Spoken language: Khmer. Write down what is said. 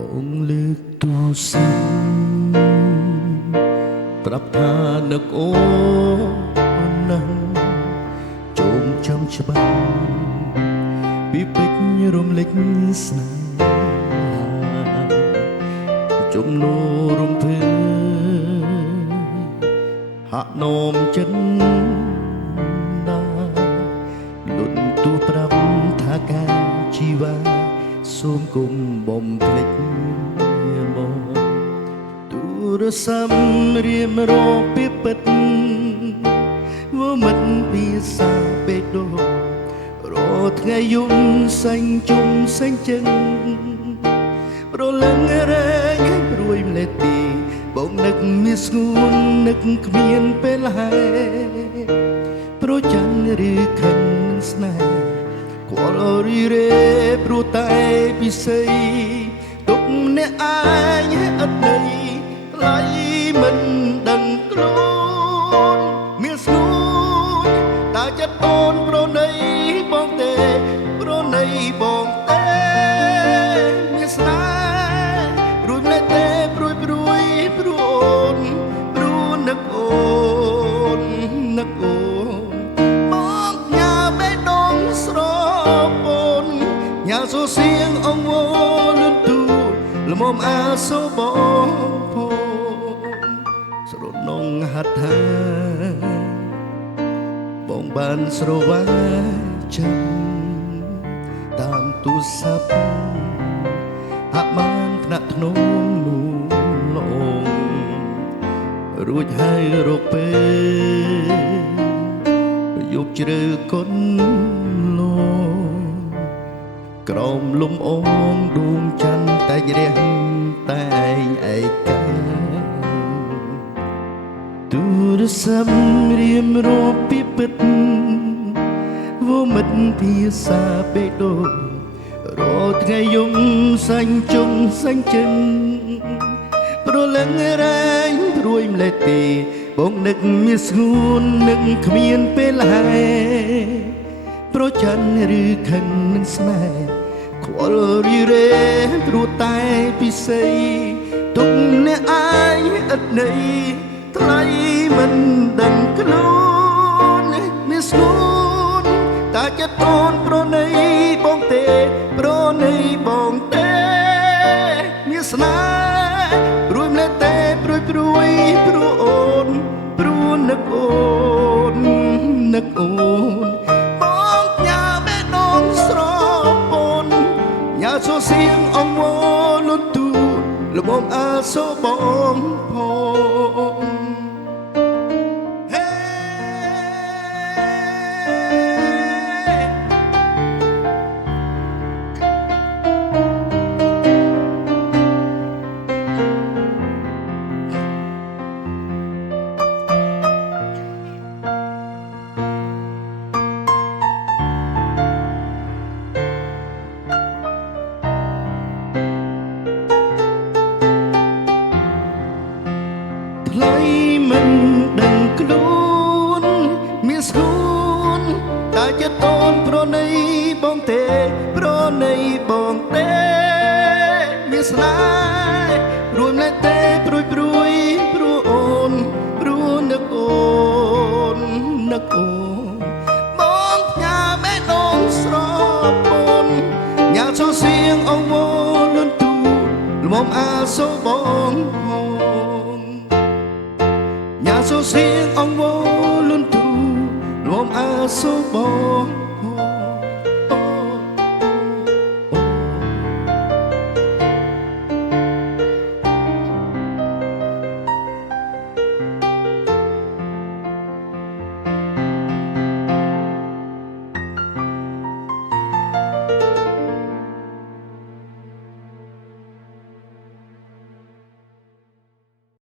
បងលើកទូរស័ព្ទប្រាប់ថានឹកអូនណាស់ចូលចាំច្បាស់ពីពេចរំលេចស្នេហាជំនោរំភើហាក់នោមចិត្តណាលុនទូប្រាប់ថាការជីវ៉ាសូមគុំបំភ្លេចមកទូរស័ព្ទរៀមរកពីពិតវាមិនពីសាពេកដូរថ្ងៃយំសាញ់ជុំសាញ់ចឹងប្រលឹងរែងព្រួយម្លេះទីបងនឹកមានស្ងួននឹកគ្មានពេលហើយប្រចាំឬខឹងស្នេហ៍គួររីរេព្រោះតែពិសីទុកអ្នកឯងអត់ដីថ្លៃមិនដឹងខ្លួនមានស្ងួនតែចិត្តអូនប្រណីបងទេប្រណីបងទេមានស្នេហ៍រួយម្លេះទេព្រួយព្រួយព្រួអូនព្រួនឹកអូននឹកអូនបងញ៉ាបេះដូងស្រពោនញ៉ាសូសៀងអង្វរលន់ទូលមមអាសូបងភូស្រនងហាត់ថាបងបានស្រវាចាំតាមទូរស័ព្ទហាក់បានថ្នាក់ធ្នមនោះល្អរួចហើយរកពេលយកជ្រើកុនលោក្រោមលំអងដួងច័ន្ទតែរះតែងឯកាទូរស័ព្ទរៀមរកពីពិតវាមិនភាសាពេកដូរថ្ងៃយំសាញ់ជុំសាញ់ចឹងប្រលឹងរែងព្រួយម្លេះទីបងនឹកមានស្ងួននឹកគ្មានពេលហើយប្រច័នឬខឹងនឹងស្នេហ៍ខ្វល់រីរេព្រោះតែពិសីទុកអ្នកឯងឥតន័យថ្លៃមិនដឹងខ្លួនមានស្ងួនតែចិត្តអូនប្រណីបងទេប្រណីបងទេមានស្នេហ៍រួយម្លេះទេព្រួយព្រួយព្រួអូនព្រួនឹកអូននឹកអូនបងញ៉ាបេះដូងស្រពោនញ៉ាសូសៀងអង្វរលន់ទូលមមអាសូបងភូថ្លៃមិនដឹងខ្លួនមានស្ងួនតែចិត្តអូនប្រណីបងទេប្រណីបងទេមានស្នេហ៍រួយម្លេះទេព្រួយព្រួយព្រួអូនព្រួនឹកអូននឹកអូនបងញ៉ាបេះដូងស្រពោនញ៉ាសូសៀងអង្វរលន់ទូលមមអាសូបងញ៉ាសូសៀងអង្វរលន់ទូលមអាសូបង